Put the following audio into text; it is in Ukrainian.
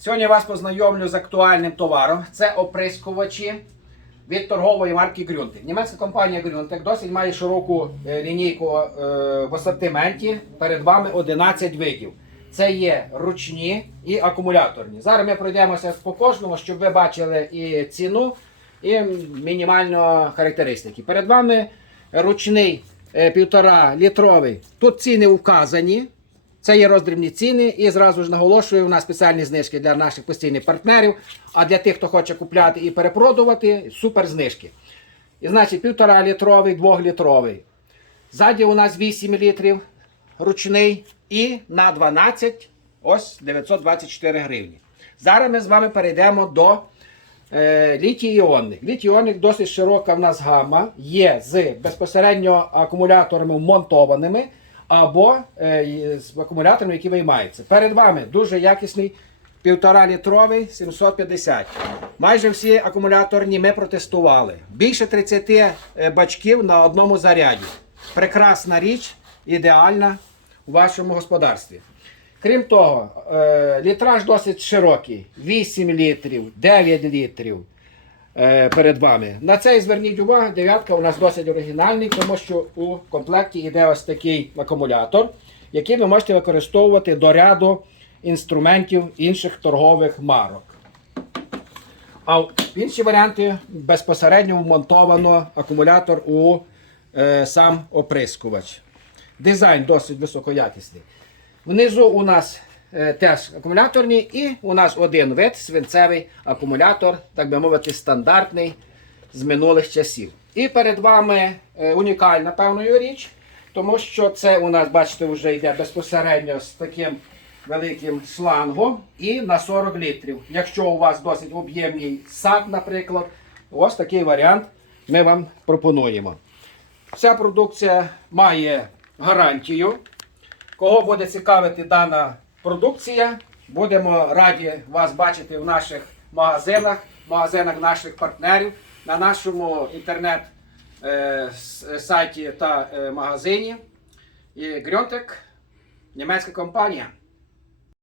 Сьогодні я вас познайомлю з актуальним товаром. Це оприскувачі від торгової марки Grüntec. Німецька компанія Grüntec досить має широку е, лінійку е, в асортименті. Перед вами 11 видів. Це є ручні і акумуляторні. Зараз ми пройдемося по кожному, щоб ви бачили і ціну, і мінімально характеристики. Перед вами ручний е, півтора літровий. Тут ціни вказані. Це є роздрібні ціни, і зразу ж наголошую, у нас спеціальні знижки для наших постійних партнерів. А для тих, хто хоче купляти і перепродувати, супер знижки. І значить, півтора літровий, двохлітровий. Ззаді у нас 8 літрів ручний і на 12 ось 924 гривні. Зараз ми з вами перейдемо до е, літій-іонних. Літій-іонних досить широка в нас гама, є з безпосередньо акумуляторами вмонтованими або е, з акумуляторами, які виймаються. Перед вами дуже якісний 1,5 літровий 750. Майже всі акумуляторні ми протестували. Більше 30 е, бачків на одному заряді. Прекрасна річ, ідеальна у вашому господарстві. Крім того, е, літраж досить широкий: 8 літрів, 9 літрів перед вами. На цей зверніть увагу, дев'ятка у нас досить оригінальний, тому що у комплекті йде ось такий акумулятор, який ви можете використовувати до ряду інструментів інших торгових марок. А в інші варіанти безпосередньо вмонтовано акумулятор у е, сам оприскувач. Дизайн досить високоякісний. Внизу у нас е, теж акумуляторні, і у нас один вид свинцевий акумулятор, так би мовити, стандартний з минулих часів. І перед вами е, унікальна певною річ, тому що це у нас, бачите, вже йде безпосередньо з таким великим шлангом і на 40 літрів. Якщо у вас досить об'ємний сад, наприклад, ось такий варіант ми вам пропонуємо. Вся продукція має гарантію. Кого буде цікавити дана продукція, будемо раді вас бачити в наших магазинах, магазинах наших партнерів, на нашому інтернет-сайті та е, магазині. І Грьонтек, німецька компанія.